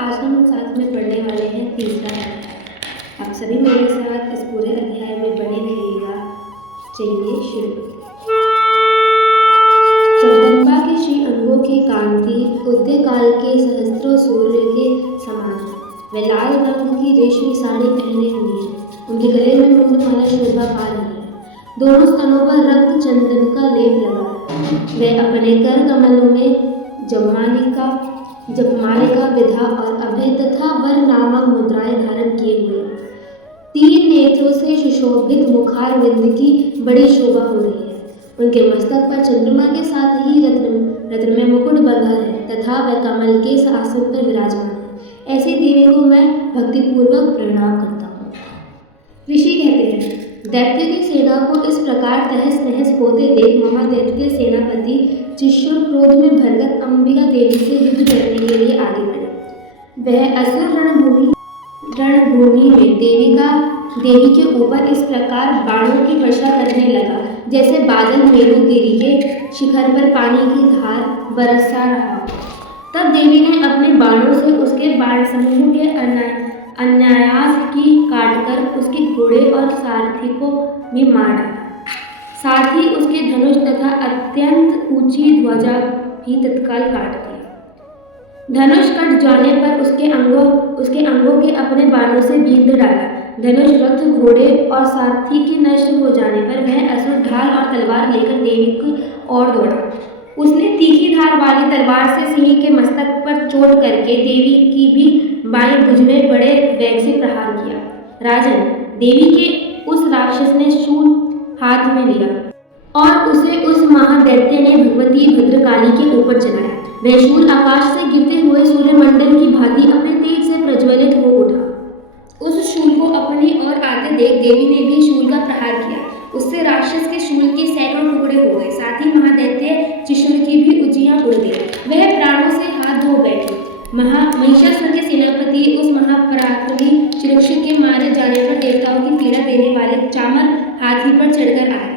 आज हम साथ में पढ़ने वाले हैं तीसरा अध्याय। आप सभी मेरे साथ इस पूरे अध्याय में बने रहिएगा। चलिए शुरू। जगदम्बा के श्री अंगों की कांति उदय काल के सहस्त्रों सूर्य के समान है। वे लाल रंग की रेशमी साड़ी पहने हुई है। उनके गले में मुंडमाला शोभा पा रही है। दोनों स्तनों पर रक्त चंदन का लेप लगा है। वे अपने कर कमलों में जपमालिका विधा और अभय तथा वर नामक मुद्राएं धारण किए हुए। तीन नेत्रों से सुशोभित मुखार विंद की बड़ी शोभा हो रही है। उनके मस्तक पर चंद्रमा के साथ ही रत्न में मुकुट बंधा है तथा वह कमल के आसन पर विराजमान है। ऐसी देवी को मैं भक्तिपूर्वक प्रणाम करता हूँ। ऋषि कहते हैं, दैत्य की सेना को इस प्रकार तहस नहस होते देख महादैत्य सेनापति चिशुर क्रोध में भरकर अंबिका देवी से युद्ध करने के लिए आगे बढ़े। वह असुर रणभूमि में देवी के ऊपर इस प्रकार बाणों की वर्षा करने लगा जैसे बादल मेरुगिरी के शिखर पर पानी की धार बरसा रहा। तब देवी ने अपने बाणों से उसके बाण समूह के अनायास की काटकर उसके घोड़े और सारथी को भी मार डाला। साथ ही उसके धनुष तथा अत्यंत ऊंची ध्वजा भी तत्काल काट दी। धनुष कट जाने पर उसके अंगों के अपने बाणों से बींध डाला। धनुष रथ घोड़े और सारथी के नष्ट हो जाने पर वह असुर ढाल और तलवार लेकर देवी की ओर दौड़ा। उसने तीखी धार वाली तलवार से सिंह के मस्तक पर चोट करके देवी की भी बाएं भुज में बड़े वेग से प्रहार किया। राजन, देवी के उस राक्षस ने शूल हाथ में लिया और उसे उस महादैत्य ने भगवती भद्रकाली के ऊपर चलाया। वह शूल आकाश से गिरते हुए सूर्यमंडल की भांति अपने तेज से प्रज्वलित हो उठा। उस शूल को अपनी ओर आते देख देवी ने भी शूल का प्रहार किया। उससे राक्षस के शूल के सैकड़ों टुकड़े हो गए। साथ ही महादैत्य चिशुर की भी उजियां उड़ गई। वह प्राणों से हाथ धो बैठे। महिषासुर के सेनापति उस महापराक्रमी चिरक्षु के मारे जाने पर देवताओं की पीड़ा देने वाले चामर हाथी पर चढ़कर आए।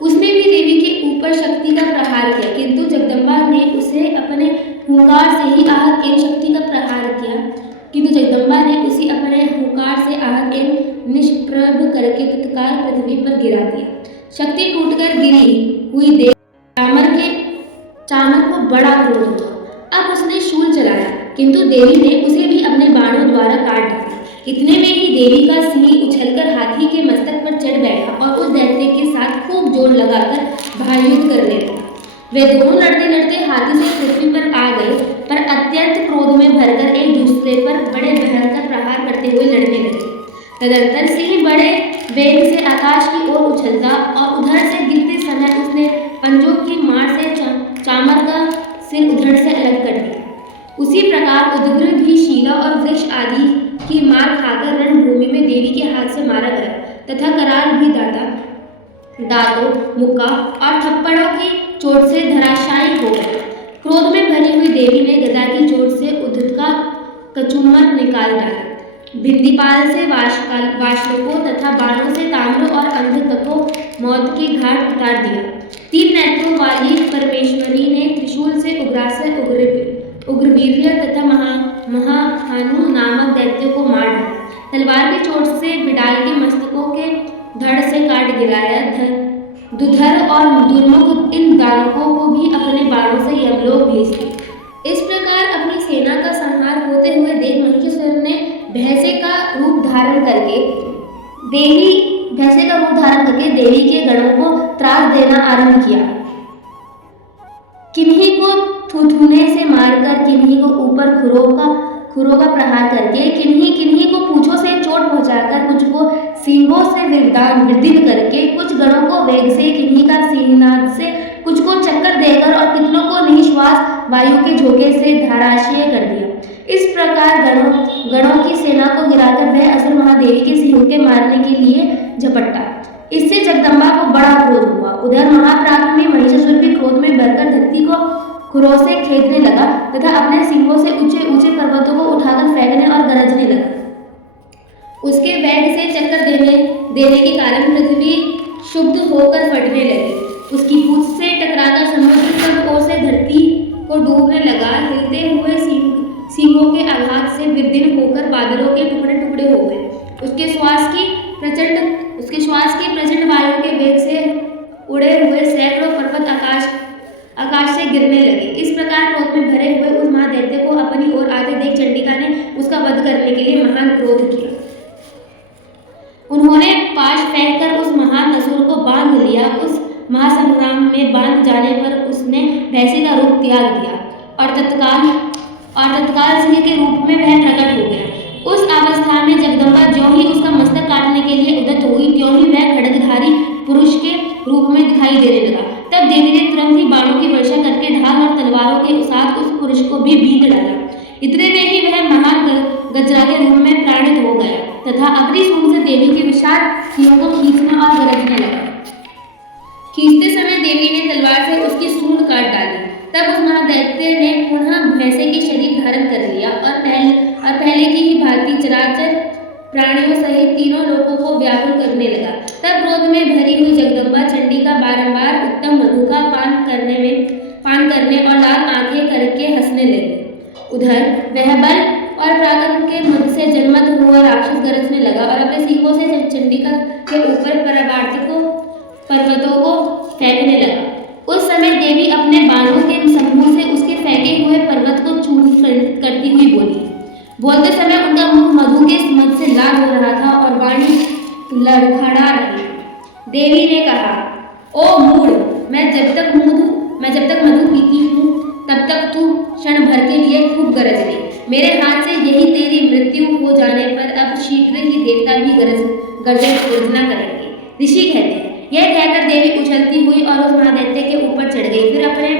उसने भी देवी के ऊपर शक्ति का प्रहार किया, किंतु जगदम्बा ने उसे अपने हुंकार से ही आहत एवं शक्ति का प्रहार किया। किंतु जगदम्बा ने उसी अपने हुंकार से आहत एवं निष्प्रभ करके तत्काल पृथ्वी पर गिरा दिया। शक्ति टूटकर गिरी हुई देवी चामर को बड़ा क्रोध हुआ। अब उसने शूल चलाया, किंतु देवी ने उसे भी अपने बाणों द्वारा काट डाला। इतने में ही देवी का सिंह उछलकर हाथी के मस्तक पर चढ़ बैठा और उस दैत्य के साथ खूब जोर लगाकर भायुद्ध करने लगा। वे दोनों लड़ते लड़ते हाथी से पृथ्वी पर आ गए, पर अत्यंत क्रोध में भरकर एक दूसरे पर बड़े भयंकर प्रहार करते हुए लड़ने लगे। तदंतर सिंह बड़े वेग से आकाश की ओर उछलता और उधर से गिरते समय उसने पंजों की मार से चामर का सिर उधड़ से अलग कर दिया। उसी प्रकार उदग्र भी शीला और वृक्ष आदि की मार खाकर रणभूमि में देवी के हाथ से मारा गया तथा कराल भी दांतों, मुक्का और थप्पड़ों की चोट से धराशायी हो गया। क्रोध में भरी हुई देवी ने गदा की चोट से उद्धत का कचुम्बर निकाल डाला। भिंदीपाल से वाशलों तथा बाणों से ताम्र और अंधक को मौत के घाट उतार दिया। तीन नेत्रों वाली परमेश्वरी ने त्रिशूल से उग्रासुर उग्रवीर्य तथा महाहानु नामक दैत्य को मार डाला। तलवार की चोट से बिडाल के मस्तकों के धड़ से काट गिराया। दुधर और दुर्मुख इन दानवों को भी अपने बाणों से यमलोक भेज दिया। इस प्रकार अपनी सेना का संहार होते हुए देख महिषासुर ने भैंसे का रूप धारण करके देवी के गणों को त्रास देना आरंभ किया। किन्हीं को थूथूने से मारकर, किन्हीं को ऊपर खुरों का प्रहार करके, किन्हीं को पूंछों से चोट पहुंचाकर, कुछ को सींगों से विदीर्ण करके, कुछ गणों को वेग से, किन्हीं का सिंहनाद से, कुछ को चक्कर देकर और कितनों को निश्वास वायु के झोंके से धराशायी कर दिया। इस प्रकार गणों की सेना को गिराकर वह असुर महादेवी के सिंह के मारने के लिए झपटा। इससे जगदम्बा को बड़ा क्रोध हुआ। उधर महापराक्रमी महिषासुर भी क्रोध में भरकर धरती को खुरों से खेदने लगा तथा अपने सिंगों से ऊंचे ऊंचे पर्वतों को उठाकर फेंकने और गरजने लगा। उसके वेग से चक्कर देने के कारण पृथ्वी क्षुब्ध होकर फटने लगी। उसकी पूंछ से टकराकर समुद्र सब ओर से धरती को डूबने लगा। हिलते हुए सिंह सिंहों के आघात से विदीर्ण होकर बादलों के टुकड़े टुकड़े हो गए। उसके श्वास की प्रचंड वायु के वेग से उड़े हुए सैकड़ों पर्वत आकाश से गिरने लगे। इस प्रकार क्रोध में भरे हुए उस महादैत्य को अपनी ओर आते देख चंडिका ने उसका वध करने के लिए महान क्रोध किया। उन्होंने पाश फेंककर उस महान असुर को बांध लिया। उस महासंग्राम में बांध जाने पर उसने भैंसी का रूप त्याग दिया और तत्काल सिंह के रूप में वह प्रकट हो गया। उस अवस्था में जगदम्बा ज्यों ही उसका मस्तक काटने के लिए उद्यत हुई, त्यों ही वह खड्गधारी पुरुष के रूप में दिखाई देने लगा। तब देवी ने तुरंत ही बाणों की वर्षा करके ढाल और तलवारों के साथ उस पुरुष को भी बींध डाला। इतने में ही वह महान गजरा के रूप में प्राणित हो गया तथा अपनी सूंड से देवी के विशाल सिंह को खींचने और गरजने लगा। खींचते समय देवी ने तलवार से उसकी सूंड काट डाली। तब उस महादैत्य ने पुनः भैंसे के शरीर धारण कर लिया और पहले की ही भांति चराचर प्राणियों सहित तीनों लोगों को व्याकुल करने लगा। तब क्रोध में भरी हुई जगदम्बा चंडिका बारंबार उत्तम मधु का पान करने और लाल आंखें करके हंसने लगी। उधर वह बल और पराक्रम के मद से जन्मत हुआ राक्षस गरजने लगा और अपने सींगों से चंडिका के ऊपर पर्वतों को फेंकने लगा। उस समय देवी अपने बाणों के समूह से उसके फेंके हुए पर्वत को चूर्ण करती हुई बोली। बोलते समय उनका मुंह मधु के मद से लाल हो रहा था और वाणी लड़खड़ा रही। देवी ने कहा, ओ मूढ़, मैं जब तक मधु पीती हूँ तब तक तू क्षण भर के लिए खूब गरज ले। मेरे हाथ से यही तेरी मृत्यु हो जाने पर अब शीघ्र ही देवता भी गर्जना करेंगे। ऋषि कहते हैं। यह कहकर देवी उछलती हुई और उस महादैत्य के ऊपर चढ़ गई। फिर अपने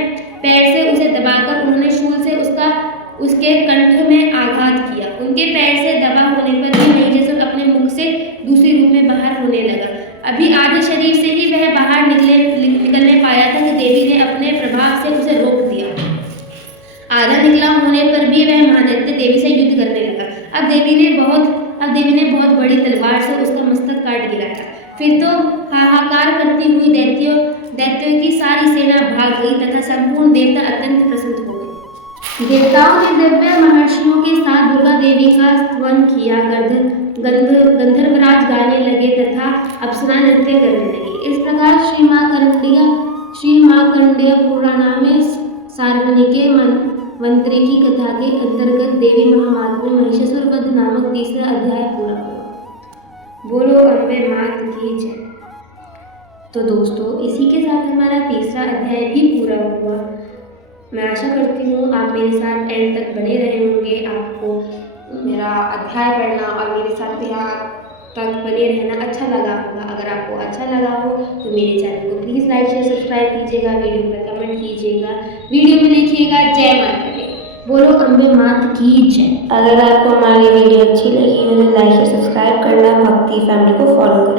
पैर से उसे दबाकर उन्होंने शूल से उसके कंठ में आघात किया। उनके पैर से दबा होने पर भी महिषासुर अपने मुख से दूसरे रूप में बाहर होने लगा। अभी आधे शरीर से ही वह बाहर निकलने पाया था कि देवी ने अपने प्रभाव से उसे रोक दिया। आधा निकला होने पर भी वह महादैत्य देवी से युद्ध करने लगा। अब देवी ने बहुत बड़ी तलवार से उसका मस्तक काट गिराया। फिर तो हाहाकार करती हुई दैत्यों की सारी सेना भाग गई तथा संपूर्ण देवता अत्यंत प्रसन्न हो गए। देवताओं ने दिव्य महर्षियों के साथ दुर्गा देवी का स्तवन किया। गंधर्वराज गाने लगे तथा अप्सरा नृत्य करने लगी। इस प्रकार श्री मार्कंडेय पुराण सार्वजनिके मंत्री की कथा के अंतर्गत देवी महात्म्य में महिषासुर वध नामक तीसरा अध्याय पूरा हुआ। बोलो अम्बे मात की जय। तो दोस्तों, इसी के साथ हमारा तीसरा अध्याय भी पूरा हुआ। मैं आशा करती हूँ आप मेरे साथ एंड तक बने रहे होंगे। आपको मेरा अध्याय पढ़ना और मेरे साथ यहाँ तक बने रहना अच्छा लगा होगा। अगर आपको अच्छा लगा हो तो मेरे चैनल को प्लीज़ लाइक शेयर सब्सक्राइब कीजिएगा, वीडियो पर कमेंट कीजिएगा, वीडियो में लिखिएगा जय माता दी। बोलो अम्बे मात की जय। अगर आपको हमारी वीडियो अच्छी लगी हो तो लाइक और सब्सक्राइब करना, भक्ति फैमिली को फॉलो करें।